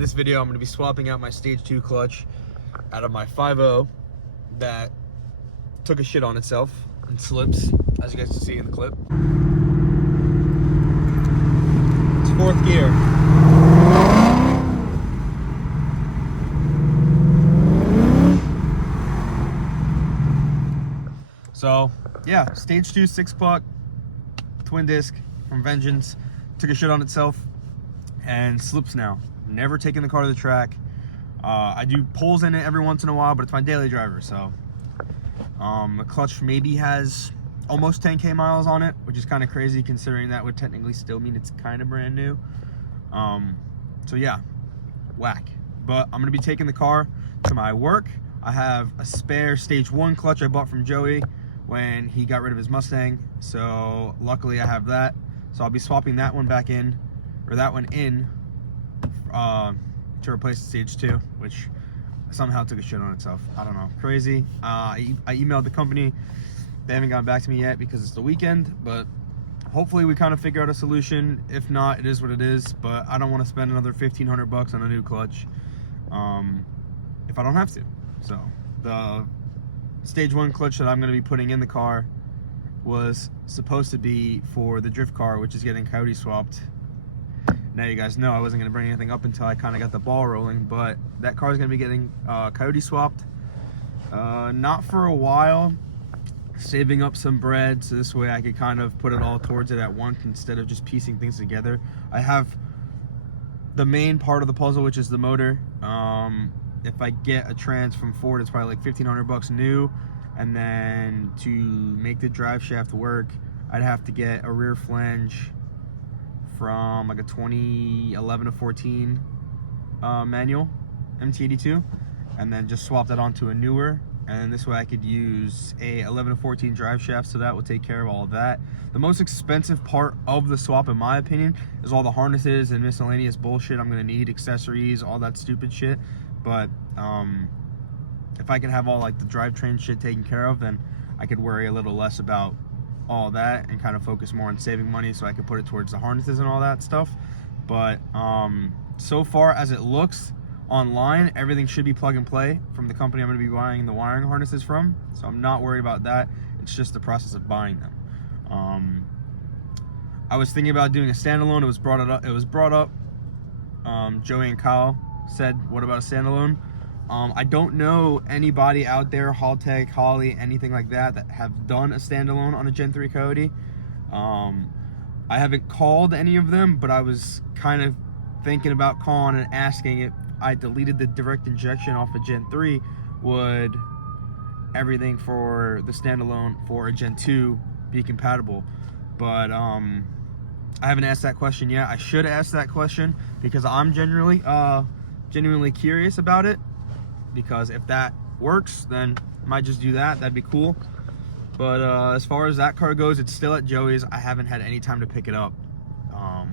this video, I'm going to be swapping out my stage 2 clutch out of my 5.0 that took a shit on itself and slips, as you guys can see in the clip. It's 4th gear. So yeah, stage 2 6-puck twin disc from Vengeance took a shit on itself and slips now. Never taken the car to the track. I do pulls in it every once in a while, but it's my daily driver. So the clutch maybe has almost 10K miles on it, which is kind of crazy considering that would technically still mean it's kind of brand new. So yeah, whack. But I'm gonna be taking the car to my work. I have a spare stage 1 clutch I bought from Joey when he got rid of his Mustang, so luckily I have that. So I'll be swapping that one back in, or that one in, to replace the stage 2, which somehow took a shit on itself. I don't know, crazy. I emailed the company. They haven't gotten back to me yet because it's the weekend, but hopefully we kind of figure out a solution. If not, it is what it is, but I don't want to spend another 1,500 bucks on a new clutch if I don't have to. So the stage 1 clutch that I'm going to be putting in the car was supposed to be for the drift car, which is getting coyote swapped. Now you guys know I wasn't going to bring anything up until I kind of got the ball rolling, but that car is going to be getting coyote swapped. Not for a while, saving up some bread so this way I could kind of put it all towards it at once instead of just piecing things together. I have the main part of the puzzle, which is the motor. If I get a trans from Ford, it's probably like 1,500 bucks new, and then to make the drive shaft work, I'd have to get a rear flange from like a 2011 to 14 manual MT82, and then just swap that onto a newer, and this way I could use a 11 to 14 drive shaft, so that will take care of all of that. The most expensive part of the swap, in my opinion, is all the harnesses and miscellaneous bullshit I'm gonna need, accessories, all that stupid shit. But if I can have all like the drivetrain shit taken care of, then I could worry a little less about all that and kind of focus more on saving money so I could put it towards the harnesses and all that stuff. But so far as it looks online, everything should be plug and play from the company I'm going to be buying the wiring harnesses from, so I'm not worried about that. It's just the process of buying them. I was thinking about doing a standalone. It was brought up. Joey and Kyle said, what about a standalone? I don't know anybody out there, Haltech, Holly, anything like that, that have done a standalone on a Gen 3 Coyote. I haven't called any of them, but I was kind of thinking about calling and asking if I deleted the direct injection off of Gen 3, would everything for the standalone for a Gen 2 be compatible? But I haven't asked that question yet. I should ask that question because I'm genuinely curious about it, because if that works, then I might just do that. That'd be cool. But as far as that car goes, it's still at Joey's. I haven't had any time to pick it up.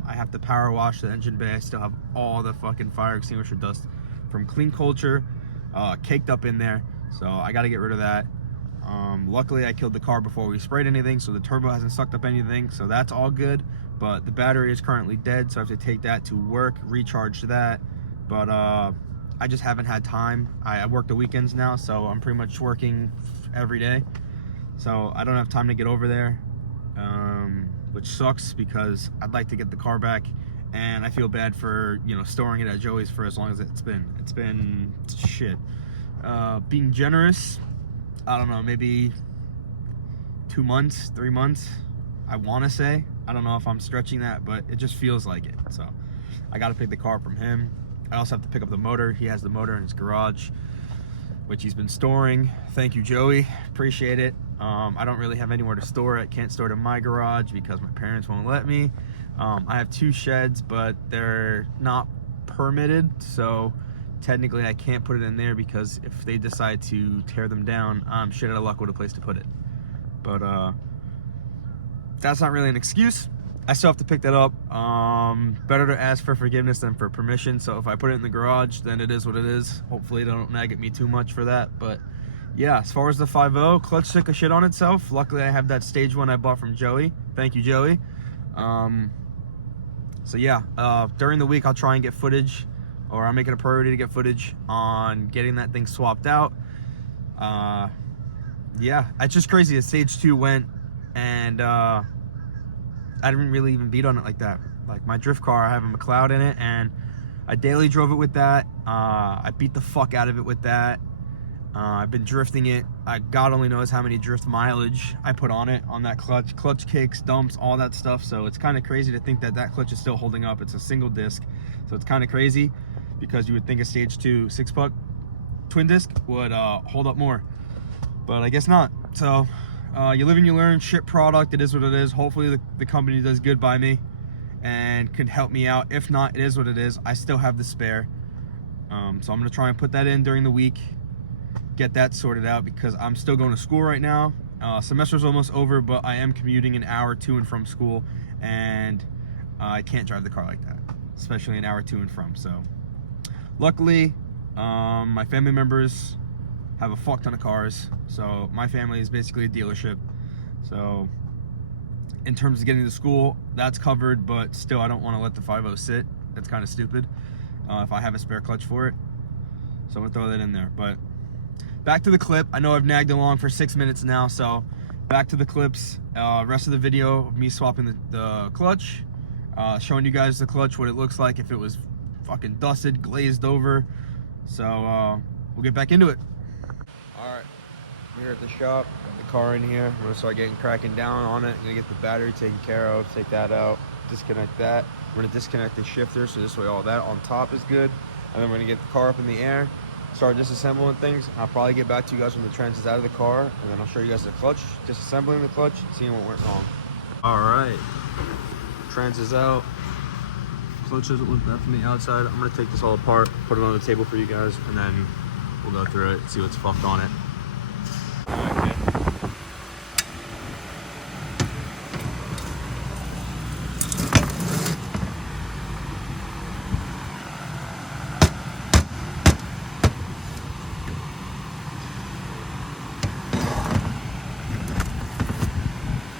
I have to power wash the engine bay. I still have all the fucking fire extinguisher dust from Clean Culture caked up in there, so I got to get rid of that. Luckily I killed the car before we sprayed anything, so the turbo hasn't sucked up anything, so that's all good. But the battery is currently dead, so I have to take that to work, recharge that. But I just haven't had time. I work the weekends now, so I'm pretty much working every day, so I don't have time to get over there, which sucks because I'd like to get the car back, and I feel bad for, you know, storing it at Joey's for as long as it's been shit. Being generous, I don't know, maybe 2 months, 3 months, I want to say. I don't know if I'm stretching that, but it just feels like it. So I got to pick the car from him. I also have to pick up the motor. He has the motor in his garage, which he's been storing. Thank you, Joey. Appreciate it. I don't really have anywhere to store it. Can't store it in my garage because my parents won't let me. I have 2 sheds, but they're not permitted, so technically I can't put it in there because if they decide to tear them down, I'm shit out of luck with a place to put it. But that's not really an excuse. I still have to pick that up. Better to ask for forgiveness than for permission, so if I put it in the garage, then it is what it is. Hopefully they don't nag at me too much for that. But yeah, as far as the 5.0, clutch took a shit on itself. Luckily I have that stage 1 I bought from Joey. Thank you, Joey. So yeah, during the week I'll try and get footage or I make it a priority to get footage on getting that thing swapped out. Yeah, it's just crazy that stage 2 went, and I didn't really even beat on it like that. Like my drift car, I have a McLeod in it, and I daily drove it with that. I beat the fuck out of it with that. I've been drifting it. God only knows how many drift mileage I put on it, on that clutch kicks, dumps, all that stuff. So it's kind of crazy to think that that clutch is still holding up. It's a single disc, so it's kind of crazy, because you would think a stage 2 6-puck twin disc would hold up more, but I guess not. So you live and you learn. Ship product, it is what it is. Hopefully the company does good by me and could help me out. If not, it is what it is. I still have the spare, so I'm gonna try and put that in during the week, get that sorted out, because I'm still going to school right now. Semester's almost over, but I am commuting an hour to and from school, and I can't drive the car like that, especially an hour to and from. So luckily, my family members have a fuck ton of cars, so my family is basically a dealership. So in terms of getting to school, that's covered, but still I don't want to let the 5.0 sit. That's kind of stupid if I have a spare clutch for it. So I'm gonna throw that in there. But back to the clip. I know I've nagged along for 6 minutes now, so back to the clips. Rest of the video of me swapping the clutch, showing you guys the clutch, what it looks like if it was fucking dusted, glazed over. So we'll get back into it. All right, we're at the shop, got the car in here. We're gonna start cracking down on it. Gonna get the battery taken care of, take that out, disconnect that. We're gonna disconnect the shifter, so this way all that on top is good. And then we're gonna get the car up in the air, start disassembling things. I'll probably get back to you guys when the trans is out of the car, and then I'll show you guys the clutch, disassembling the clutch, and seeing what went wrong. All right, trans is out. Clutch doesn't look bad from the outside. I'm gonna take this all apart, put it on the table for you guys, and then we'll go through it, see what's fucked on it. Okay.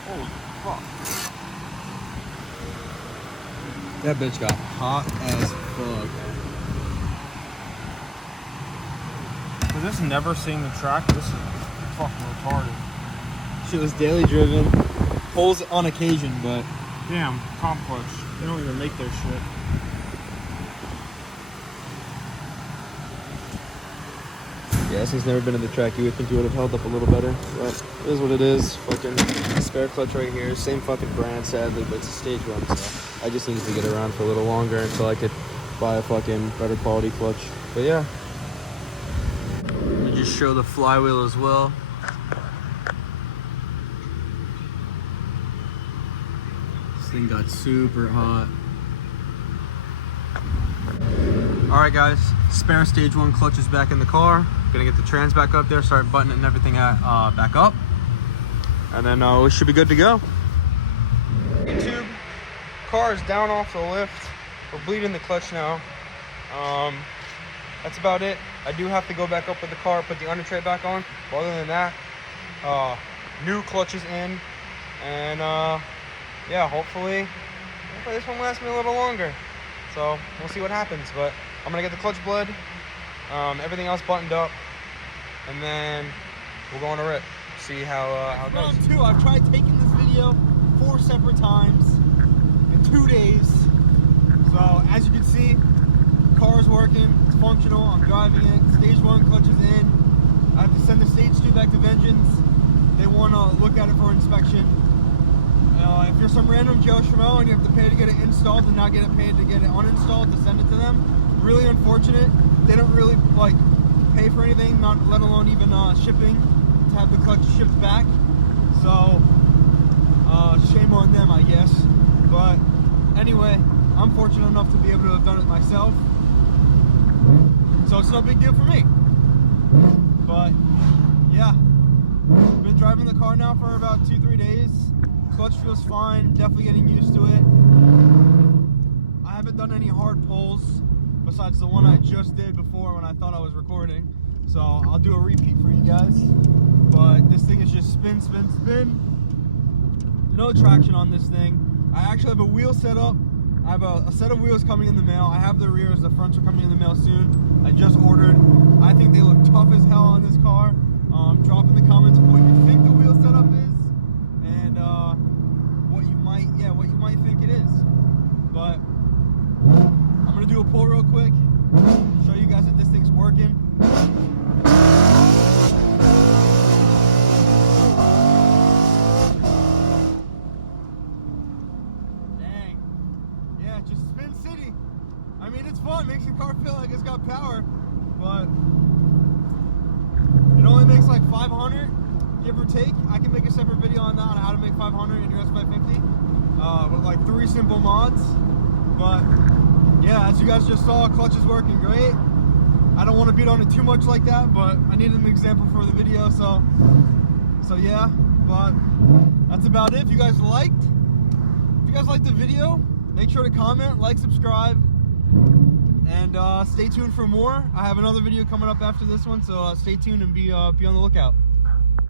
Holy fuck. That bitch got hot as fuck. For this never seeing the track, this is fucking retarded. Shit was daily driven. Pulls on occasion, but Damn, comp clutch. They don't even make their shit. yeah, this thing's never been in the track. You would think you would have held up a little better, but it is what it is. Fucking spare clutch right here. Same fucking brand, sadly, but it's a stage 1, so I just needed to get around for a little longer until I could buy a fucking better quality clutch. But yeah. Let me just show the flywheel as well. This thing got super hot. All right, guys, spare stage 1 clutch is back in the car. Gonna get the trans back up there, start buttoning everything back up, and then we should be good to go. YouTube, car is down off the lift. We're bleeding the clutch now. That's about it. I do have to go back up with the car, put the under tray back on. But other than that, new clutch is in, and yeah, hopefully this one lasts me a little longer. So we'll see what happens, but I'm gonna get the clutch blood, everything else buttoned up, and then we'll go on a rip, see how it goes. Round 2, I've tried taking this video 4 separate times in 2 days. So as you can see, car's working, it's functional, I'm driving it. Stage 1 clutch is in. I have to send the stage 2 back to Vengeance. They want to look at it for inspection. If you're some random Joe Schmo and you have to pay to get it installed and not get it paid to get it uninstalled to send it to them, really unfortunate. They don't really like pay for anything, not let alone even shipping to have the clutch shipped back. So shame on them, I guess. But anyway, I'm fortunate enough to be able to have done it myself, so it's no big deal for me. But yeah, I've been driving the car now for about 2-3 days. Clutch feels fine, definitely getting used to it. I haven't done any hard pulls besides the one I just did before when I thought I was recording. So I'll do a repeat for you guys. But this thing is just spin, spin, spin. No traction on this thing. I actually have a wheel set up. I have a set of wheels coming in the mail. I have the rears, the fronts are coming in the mail soon. I just ordered. I think they look tough as hell on this car. Drop in the comments what you think the wheel setup is, and what you might think it is. But I'm gonna do a pull real quick, show you guys that this thing's working. Dang. Yeah, just spin city. I mean, it's fun, makes the car feel like it's got power, but it only makes like 500, give or take. I can make a separate video on that, on how to make 500 in your S550 with like 3 simple mods. But yeah, as you guys just saw, clutch is working great. I don't want to beat on it too much like that, but I needed an example for the video, so yeah. But that's about it. If you guys liked the video, make sure to comment, like, subscribe, and stay tuned for more. I have another video coming up after this one, so stay tuned and be on the lookout.